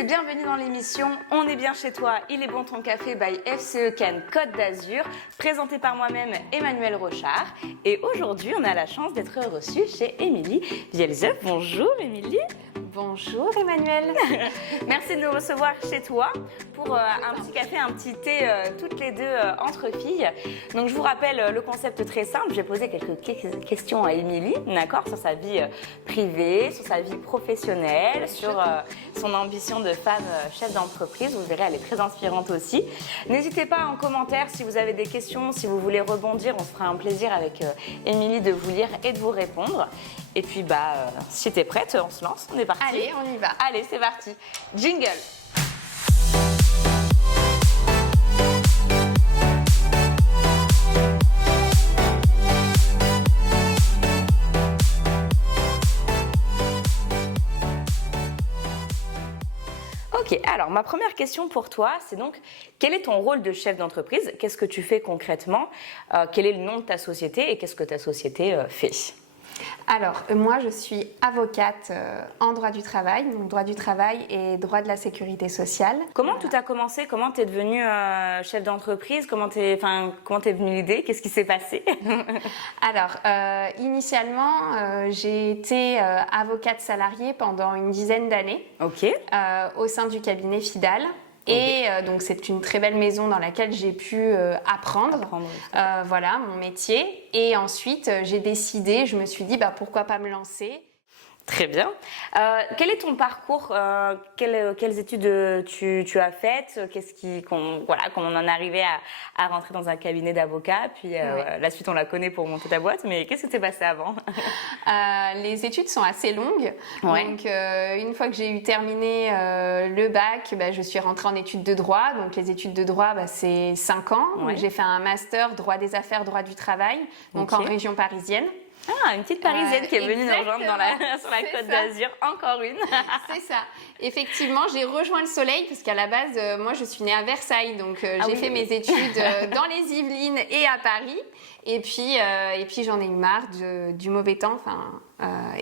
et bienvenue dans l'émission On est bien chez toi, il est bon ton café by FCE Cannes Côte d'Azur, présenté par moi-même Emmanuelle Rochard. Et aujourd'hui, on a la chance d'être reçue chez Émilie Vielzeuf. Bonjour Émilie. Bonjour Emmanuelle. Merci de nous recevoir chez toi pour un petit café, un petit thé, toutes les deux entre filles. Donc je vous rappelle le concept très simple. J'ai posé quelques questions à Émilie, d'accord, sur sa vie privée, sur sa vie professionnelle, sur son ambition de femme chef d'entreprise. Vous verrez, elle est très inspirante aussi. N'hésitez pas en commentaire si vous avez des questions, si vous voulez rebondir. On se fera un plaisir avec Émilie de vous lire et de vous répondre. Et puis, si t'es prête, on se lance, on est parti. Allez, on y va. Allez, c'est parti. Jingle. Ok, alors ma première question pour toi, c'est donc, quel est ton rôle de chef d'entreprise? Qu'est-ce que tu fais concrètement? Quel est le nom de ta société et qu'est-ce que ta société fait? Alors, moi, je suis avocate en droit du travail, donc droit du travail et droit de la sécurité sociale. Comment tout a commencé? Comment tu es devenue chef d'entreprise? Comment t'es venue l'idée? Qu'est-ce qui s'est passé? Alors, initialement, j'ai été avocate salariée pendant une dizaine d'années au sein du cabinet Fidal. Et donc c'est une très belle maison dans laquelle j'ai pu apprendre voilà, mon métier. Et ensuite j'ai décidé, je me suis dit pourquoi pas me lancer. Très bien. Quel est ton parcours? Quelles études tu as faites? Comment on en est arrivé à rentrer dans un cabinet d'avocat? Puis la suite, on la connaît pour monter ta boîte, mais qu'est-ce qui s'est passé avant? Les études sont assez longues. Ouais. Donc, une fois que j'ai eu terminé le bac, je suis rentrée en études de droit. Donc, les études de droit, c'est 5 ans. Ouais. J'ai fait un master droit des affaires, droit du travail, donc en région parisienne. Ah, une petite Parisienne qui est venue nous rejoindre sur la Côte d'Azur, encore une. C'est ça. Effectivement, j'ai rejoint le soleil parce qu'à la base, moi, je suis née à Versailles, donc j'ai fait mes études dans les Yvelines et à Paris. Et puis j'en ai eu marre du mauvais temps,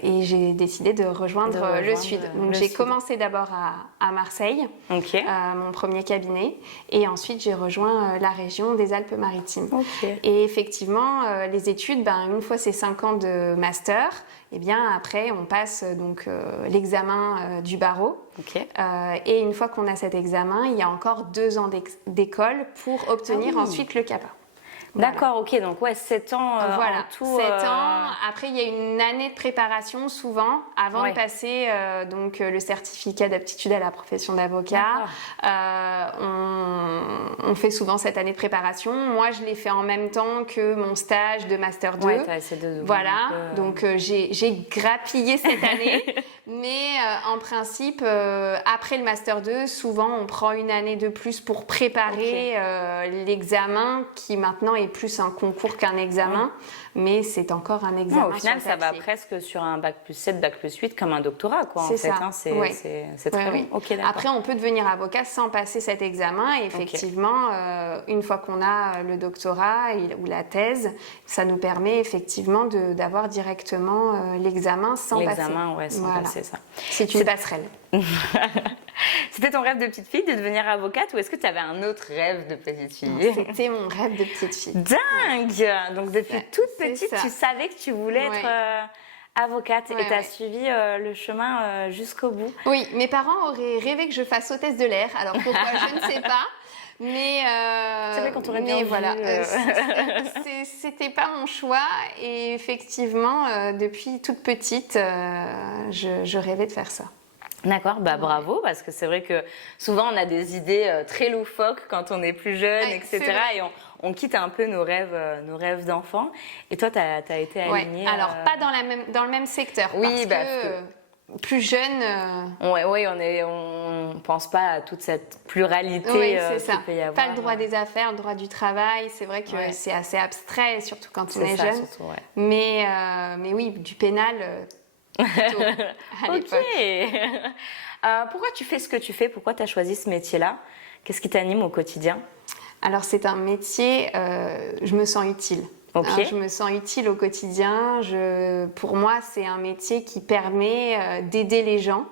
et j'ai décidé de rejoindre le Sud. Donc j'ai commencé d'abord à Marseille, mon premier cabinet, et ensuite j'ai rejoint la région des Alpes-Maritimes. Et effectivement, les études, une fois ces 5 ans de master, et bien après on passe donc l'examen du barreau. Et une fois qu'on a cet examen, il y a encore 2 ans d'école pour obtenir ensuite le CAPA. D'accord, ok, donc 7 ans voilà, en tout. 7 ans. Après, il y a une année de préparation souvent avant de passer le certificat d'aptitude à la profession d'avocat. On fait souvent cette année de préparation. Moi, je l'ai fait en même temps que mon stage de Master 2. Ouais, t'as essayé de... Voilà, donc j'ai grappillé cette année. Mais en principe, après le Master 2, souvent, on prend une année de plus pour préparer l'examen qui maintenant est plus un concours qu'un examen, mais c'est encore un examen. Au final, ça va presque sur un bac plus 7, bac plus 8 comme un doctorat, quoi. C'est ça. C'est très long. Après, on peut devenir avocat sans passer cet examen. Et effectivement, une fois qu'on a le doctorat ou la thèse, ça nous permet effectivement d'avoir directement l'examen sans passer. L'examen, sans passer ça. C'est une passerelle. C'était ton rêve de petite fille de devenir avocate ou est-ce que tu avais un autre rêve de petite fille? C'était mon rêve de petite fille. Dingue! Donc depuis toute petite, tu savais que tu voulais être avocate et tu as suivi le chemin jusqu'au bout. Oui, mes parents auraient rêvé que je fasse hôtesse de l'air. Alors pourquoi, je ne sais pas. Mais c'est vrai qu'on t'aurait bien vu. C'était pas mon choix et effectivement depuis toute petite je rêvais de faire ça. D'accord, bravo, parce que c'est vrai que souvent on a des idées très loufoques quand on est plus jeune, etc. Et on quitte un peu nos rêves d'enfant. Et toi, tu as été alignée. Alors, pas dans le même secteur. Oui, parce que plus jeune. On pense pas à toute cette pluralité qu'il peut y avoir. Pas le droit des affaires, le droit du travail. C'est vrai que c'est assez abstrait, surtout quand on est jeune. Surtout, mais oui, du pénal. Plutôt, à l'époque. Pourquoi tu fais ce que tu fais? Pourquoi tu as choisi ce métier-là? Qu'est-ce qui t'anime au quotidien? Alors, c'est un métier, je me sens utile. Je me sens utile au quotidien. Pour moi, c'est un métier qui permet d'aider les gens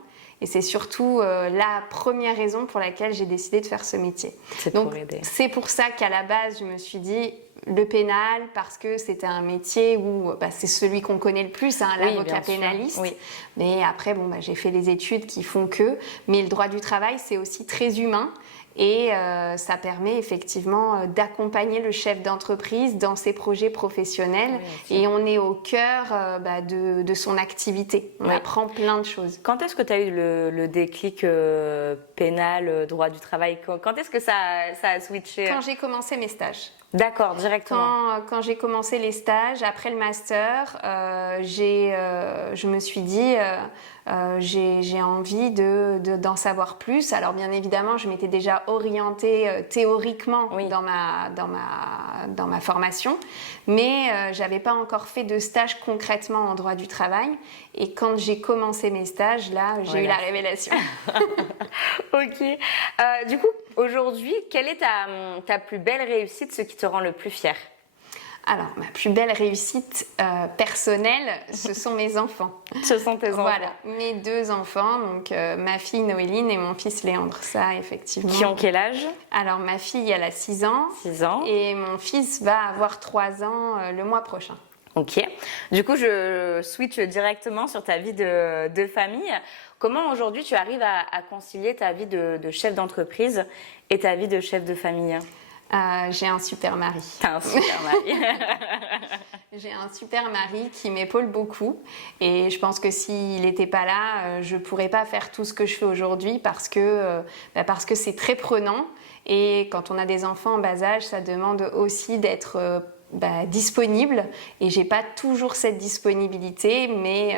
Et c'est surtout la première raison pour laquelle j'ai décidé de faire ce métier. Donc, pour aider. C'est pour ça qu'à la base, je me suis dit le pénal, parce que c'était un métier où c'est celui qu'on connaît le plus, hein, l'avocat pénaliste. Oui. Mais après, j'ai fait les études qui font que. Mais le droit du travail, c'est aussi très humain. Et ça permet effectivement d'accompagner le chef d'entreprise dans ses projets professionnels. Oui, et on est au cœur de son activité. On apprend plein de choses. Quand est-ce que tu as eu le déclic pénal, droit du travail? Quand est-ce que ça a switché? Quand j'ai commencé mes stages. D'accord, directement. Quand j'ai commencé les stages, après le master, je me suis dit, j'ai envie d'en savoir plus. Alors bien évidemment, je m'étais déjà orientée théoriquement dans ma formation, mais j'avais pas encore fait de stage concrètement en droit du travail. Et quand j'ai commencé mes stages, là, j'ai eu la révélation. Ok. Du coup, aujourd'hui, quelle est ta plus belle réussite, ce qui te rend le plus fière? Alors, ma plus belle réussite personnelle, ce sont mes enfants. Ce sont tes enfants. Voilà, mes 2 enfants, donc ma fille Noéline et mon fils Léandre, ça effectivement. Qui ont quel âge? Alors, ma fille, elle a 6 ans. 6 ans. Et mon fils va avoir 3 ans le mois prochain. Ok. Du coup, je switch directement sur ta vie de famille. Comment aujourd'hui tu arrives à concilier ta vie de chef d'entreprise et ta vie de chef de famille? J'ai un super mari. T'as un super mari. J'ai un super mari qui m'épaule beaucoup et je pense que s'il n'était pas là, je ne pourrais pas faire tout ce que je fais aujourd'hui parce que c'est très prenant et quand on a des enfants en bas âge, ça demande aussi d'être disponible et j'ai pas toujours cette disponibilité, mais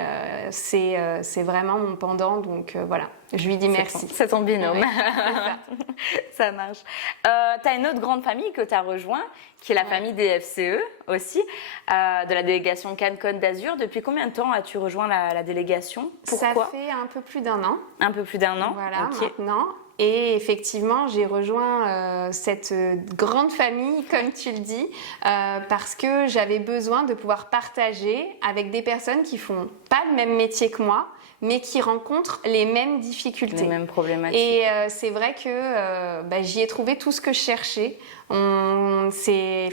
c'est vraiment mon pendant, donc voilà, je lui dis merci. C'est ton binôme. Ouais, ça marche. Tu as une autre grande famille que tu as rejoint, qui est la famille des FCE aussi, de la délégation Cannes-Côte d'Azur. Depuis combien de temps as-tu rejoint la délégation? Pourquoi? Ça fait un peu plus d'1 an. Un peu plus d'1 an. Voilà, maintenant. Et effectivement, j'ai rejoint cette grande famille, comme tu le dis, parce que j'avais besoin de pouvoir partager avec des personnes qui font pas le même métier que moi, mais qui rencontrent les mêmes difficultés. Les mêmes problématiques. Et c'est vrai que j'y ai trouvé tout ce que je cherchais. C'est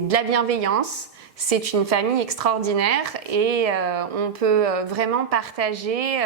de la bienveillance. C'est une famille extraordinaire et on peut vraiment partager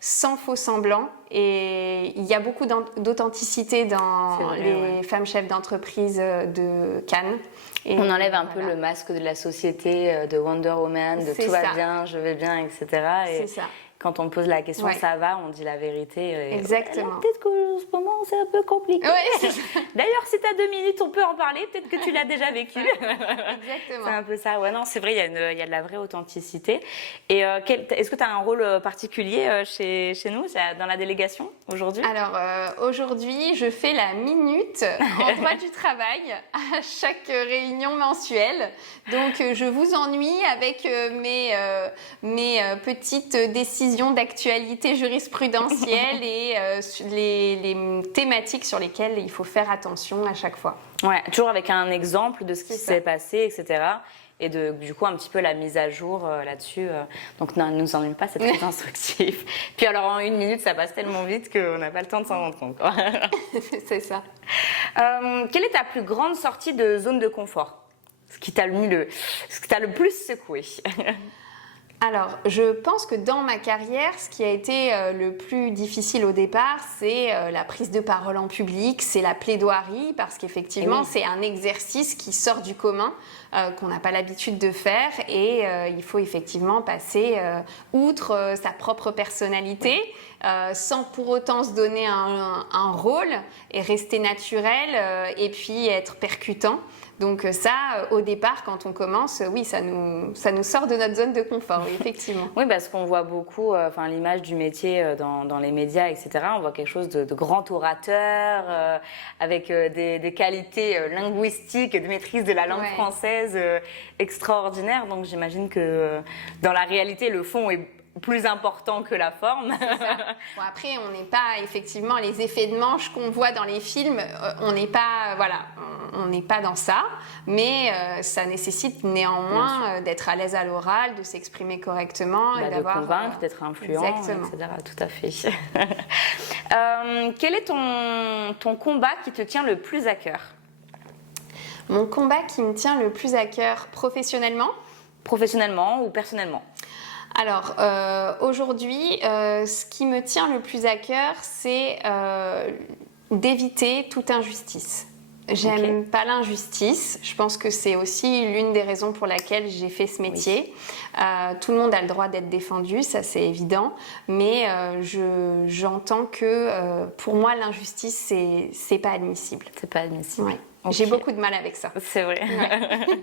sans faux semblant. Et il y a beaucoup d'authenticité dans les femmes chefs d'entreprise de Cannes. Et on enlève un peu le masque de la société, de Wonder Woman, de tout va bien, je vais bien, etc. C'est ça. Quand on pose la question ça va, on dit la vérité. Exactement. Peut-être qu'en ce moment c'est un peu compliqué. Ouais. D'ailleurs, si tu as 2 minutes, on peut en parler. Peut-être que tu l'as déjà vécu. Exactement. C'est un peu ça. Ouais, non, c'est vrai, il y a de la vraie authenticité. Et est-ce que tu as un rôle particulier chez nous, dans la délégation aujourd'hui? Alors, aujourd'hui, je fais la minute en droit du travail à chaque réunion mensuelle. Donc, je vous ennuie avec mes petites décisions d'actualité jurisprudentielle et les thématiques sur lesquelles il faut faire attention à chaque fois. Ouais, toujours avec un exemple de ce qui s'est passé, etc. Et du coup, un petit peu la mise à jour là-dessus. Donc, ne nous ennuie pas, c'est très instructif. Puis alors, en 1 minute, ça passe tellement vite qu'on n'a pas le temps de s'en rendre compte. C'est ça. Quelle est ta plus grande sortie de zone de confort? Ce qui t'a le plus secoué? Alors, je pense que dans ma carrière, ce qui a été le plus difficile au départ, c'est la prise de parole en public, c'est la plaidoirie, parce qu'effectivement, c'est un exercice qui sort du commun, qu'on n'a pas l'habitude de faire, et il faut effectivement passer outre sa propre personnalité, sans pour autant se donner un rôle, et rester naturel, et puis être percutant. Donc ça, au départ, quand on commence, oui, ça nous sort de notre zone de confort, oui, effectivement. Oui, parce qu'on voit beaucoup l'image du métier dans les médias, etc. On voit quelque chose de grand orateur, avec des qualités linguistiques, de maîtrise de la langue française extraordinaires. Donc j'imagine que dans la réalité, le fond est plus important que la forme. Bon, après, on n'est pas effectivement les effets de manche qu'on voit dans les films. On n'est pas, voilà, on n'est pas dans ça, mais ça nécessite néanmoins d'être à l'aise à l'oral, de s'exprimer correctement et de convaincre, d'être influent, exactement. etc. Tout à fait. Quel est ton combat qui te tient le plus à cœur? Mon combat qui me tient le plus à cœur professionnellement? Professionnellement ou personnellement? Alors, aujourd'hui, ce qui me tient le plus à cœur, c'est d'éviter toute injustice. J'aime pas l'injustice. Je pense que c'est aussi l'une des raisons pour laquelle j'ai fait ce métier. Oui. Tout le monde a le droit d'être défendu, ça c'est évident. Mais j'entends que pour moi, l'injustice, c'est pas admissible. C'est pas admissible. Ouais. Okay. J'ai beaucoup de mal avec ça. C'est vrai. Ouais.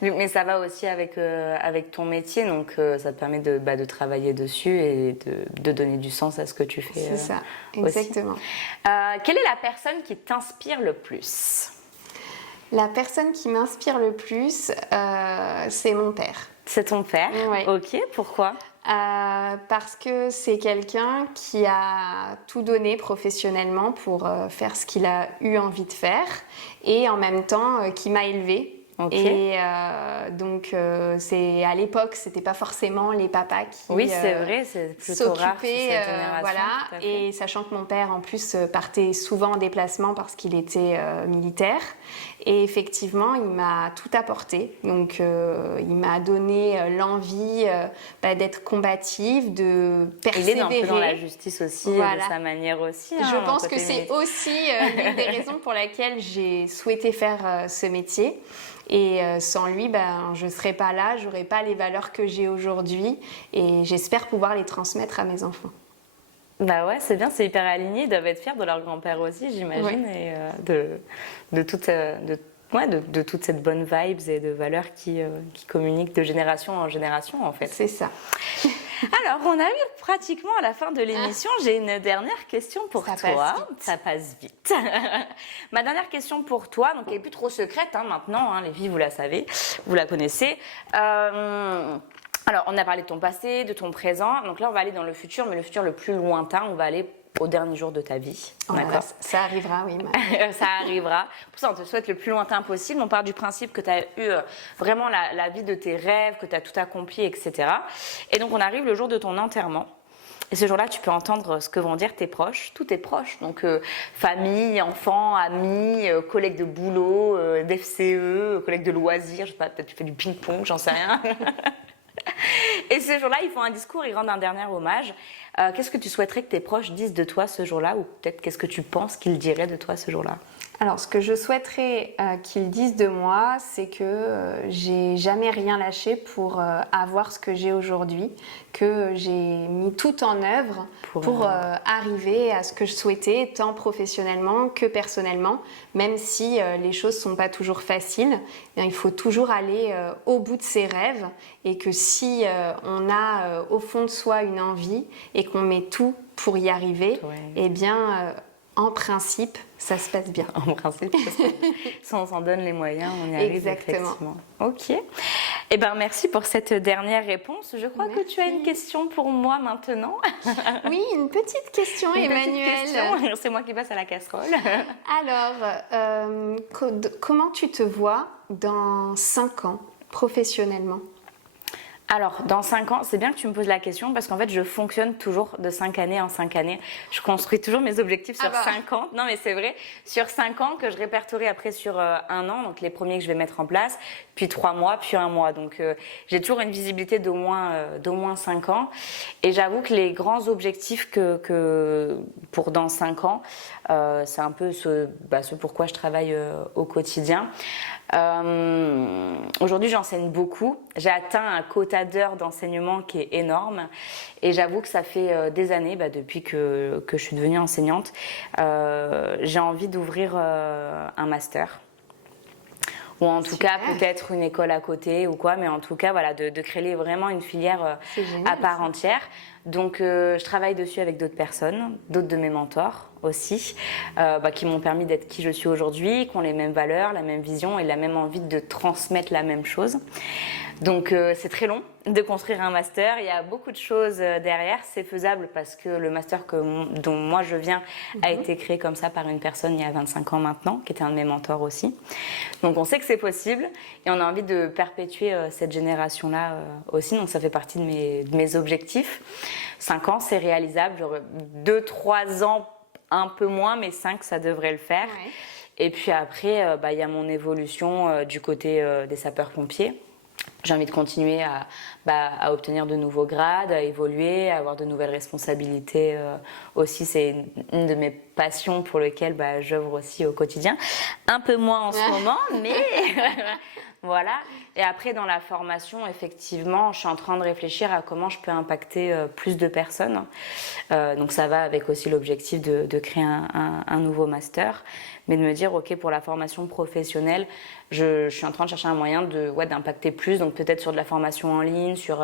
Mais ça va aussi avec ton métier, donc ça te permet de travailler dessus et de donner du sens à ce que tu fais. C'est ça, exactement. Quelle est la personne qui t'inspire le plus? La personne qui m'inspire le plus, c'est mon père. C'est ton père? Oui. Ok, pourquoi? Parce que c'est quelqu'un qui a tout donné professionnellement pour faire ce qu'il a eu envie de faire et en même temps qui m'a élevée. Okay. Et donc, à l'époque, c'était pas forcément les papas qui oui, c'est vrai, c'est plutôt rare sur cette génération, voilà. Et sachant que mon père, en plus, partait souvent en déplacement parce qu'il était militaire. Et effectivement, il m'a tout apporté. Donc, il m'a donné l'envie d'être combative, de persévérer. Il est un peu dans la justice aussi, voilà. De sa manière aussi. Je pense que c'est aussi l'une des raisons pour laquelle j'ai souhaité faire ce métier. Et sans lui, je ne serais pas là, je n'aurais pas les valeurs que j'ai aujourd'hui et j'espère pouvoir les transmettre à mes enfants. Bah ouais, c'est bien, c'est hyper aligné, ils doivent être fiers de leur grand-père aussi, j'imagine, ouais. Et de toute cette bonne vibes et de valeurs qui communiquent de génération en génération en fait. C'est ça. Alors, on arrive pratiquement à la fin de l'émission. J'ai une dernière question pour toi. Ça passe vite. Ma dernière question pour toi, donc elle n'est plus trop secrète maintenant, les filles, vous la savez, vous la connaissez. Alors, on a parlé de ton passé, de ton présent. Donc là, on va aller dans le futur, mais le futur le plus lointain, on va aller au dernier jour de ta vie. Oh, d'accord. Ça arrivera, oui. Ça arrivera. Pour ça, on te souhaite le plus lointain possible. On part du principe que tu as eu vraiment la vie de tes rêves, que tu as tout accompli, etc. Et donc, on arrive le jour de ton enterrement. Et ce jour-là, tu peux entendre ce que vont dire tes proches, tous tes proches. Donc, famille, enfants, amis, collègues de boulot, d'FCE, collègues de loisirs. Je sais pas, peut-être tu fais du ping-pong, j'en sais rien. Et ce jour-là, ils font un discours, ils rendent un dernier hommage. Qu'est-ce que tu souhaiterais que tes proches disent de toi ce jour-là, ou peut-être qu'est-ce que tu penses qu'ils diraient de toi ce jour-là? Alors, ce que je souhaiterais qu'ils disent de moi, c'est que j'ai jamais rien lâché pour avoir ce que j'ai aujourd'hui, que j'ai mis tout en œuvre pour arriver à ce que je souhaitais, tant professionnellement que personnellement, même si les choses sont pas toujours faciles. Bien, il faut toujours aller au bout de ses rêves et que si on a au fond de soi une envie et qu'on met tout pour y arriver, ouais. Eh bien, en principe, ça se passe bien. En principe, ça se passe bien. Si on s'en donne les moyens, on y arrive. Exactement. Effectivement. Ok. Eh bien, merci pour cette dernière réponse. Je crois que tu as une question pour moi maintenant. Oui, une petite question, Emmanuelle. C'est moi qui passe à la casserole. Alors, comment tu te vois dans 5 ans, professionnellement ? Alors, dans 5 ans, c'est bien que tu me poses la question parce qu'en fait, je fonctionne toujours de 5 années en 5 années. Je construis toujours mes objectifs sur 5 ans. Non, mais c'est vrai, sur 5 ans que je répertorie après sur 1 an, donc les premiers que je vais mettre en place, puis 3 mois, puis 1 mois. Donc, j'ai toujours une visibilité d'au moins 5 ans. Et j'avoue que les grands objectifs que pour dans 5 ans, c'est un peu ce pourquoi je travaille au quotidien. Aujourd'hui, j'enseigne beaucoup. J'ai atteint un quota d'heures d'enseignement qui est énorme. Et j'avoue que ça fait des années, depuis que je suis devenue enseignante, j'ai envie d'ouvrir un master. Ou en tout cas, peut-être une école à côté ou quoi. Mais en tout cas, voilà, de créer vraiment une filière à part entière. Donc, je travaille dessus avec d'autres personnes, d'autres de mes mentors. aussi, qui m'ont permis d'être qui je suis aujourd'hui, qui ont les mêmes valeurs, la même vision et la même envie de transmettre la même chose. Donc c'est très long de construire un master, il y a beaucoup de choses derrière, c'est faisable parce que le master dont moi je viens a été créé comme ça par une personne il y a 25 ans maintenant, qui était un de mes mentors aussi. Donc on sait que c'est possible et on a envie de perpétuer cette génération-là aussi, donc ça fait partie de mes objectifs. 5 ans c'est réalisable, genre 2-3 ans un peu moins, mais 5 ça devrait le faire. Ouais. Et puis après, il y a mon évolution du côté des sapeurs-pompiers. J'ai envie de continuer à obtenir de nouveaux grades, à évoluer, à avoir de nouvelles responsabilités aussi. C'est une de mes passions pour lesquelles j'œuvre aussi au quotidien. Un peu moins en ce moment, mais voilà. Et après, dans la formation, effectivement, je suis en train de réfléchir à comment je peux impacter plus de personnes. Donc ça va avec aussi l'objectif de créer un nouveau master, mais de me dire, ok, pour la formation professionnelle, je suis en train de chercher un moyen d'impacter plus, donc peut-être sur de la formation en ligne, sur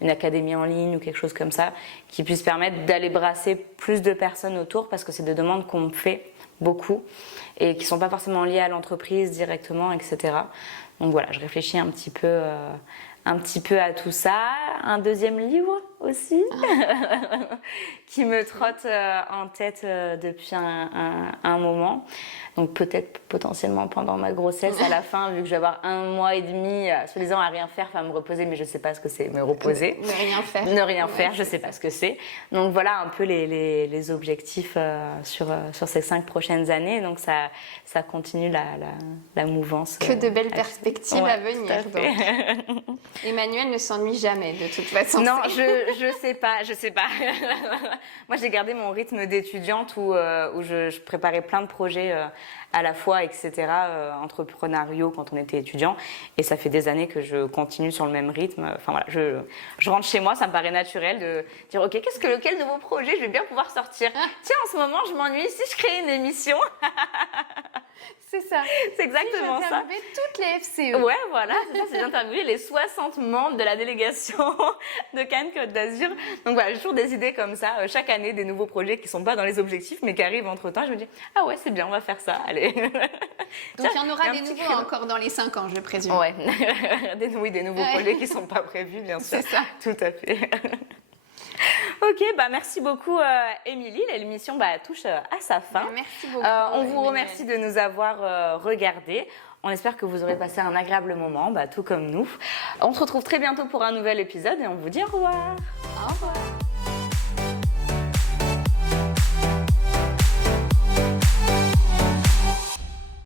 une académie en ligne ou quelque chose comme ça, qui puisse permettre d'aller brasser plus de personnes autour, parce que c'est des demandes qu'on me fait beaucoup et qui ne sont pas forcément liées à l'entreprise directement, etc. Donc voilà, je réfléchis un petit peu à tout ça. Un deuxième livre aussi, qui me trotte en tête depuis un moment. Donc peut-être potentiellement pendant ma grossesse à la fin, vu que je vais avoir 1 mois et demi, soi-disant à rien faire, enfin me reposer, mais je ne sais pas ce que c'est, me reposer. Ne rien faire. Ne rien faire, je ne sais pas ce que c'est. Donc voilà un peu les objectifs sur ces 5 prochaines années. Donc ça continue la mouvance. Que de belles perspectives à venir. Tout à fait. Donc. Emmanuelle ne s'ennuie jamais de toute façon. Non, je sais pas. Moi, j'ai gardé mon rythme d'étudiante où je préparais plein de projets à la fois, etc., entrepreneuriaux quand on était étudiant. Et ça fait des années que je continue sur le même rythme. Enfin voilà, je rentre chez moi, ça me paraît naturel de dire, ok, lequel de vos projets je vais bien pouvoir sortir. Tiens, en ce moment, je m'ennuie. Si je crée une émission. C'est ça. C'est exactement ça. J'interviewais toutes les FCE. Ouais, voilà, c'est ça, c'est d'interviewer les 60 membres de la délégation de Cannes Côte d'Azur. Donc voilà, j'ai toujours des idées comme ça, chaque année, des nouveaux projets qui sont pas dans les objectifs, mais qui arrivent entre-temps. Je me dis, ah ouais, c'est bien, on va faire ça, allez. Donc il y en aura des nouveaux encore dans les 5 ans, je présume. Ouais, des nouveaux projets qui sont pas prévus, bien sûr. C'est ça. Tout à fait. Ok, merci beaucoup Émilie. L'émission touche à sa fin. Merci beaucoup. On vous remercie de nous avoir regardés. On espère que vous aurez passé un agréable moment, tout comme nous. On se retrouve très bientôt pour un nouvel épisode et on vous dit au revoir. Au revoir.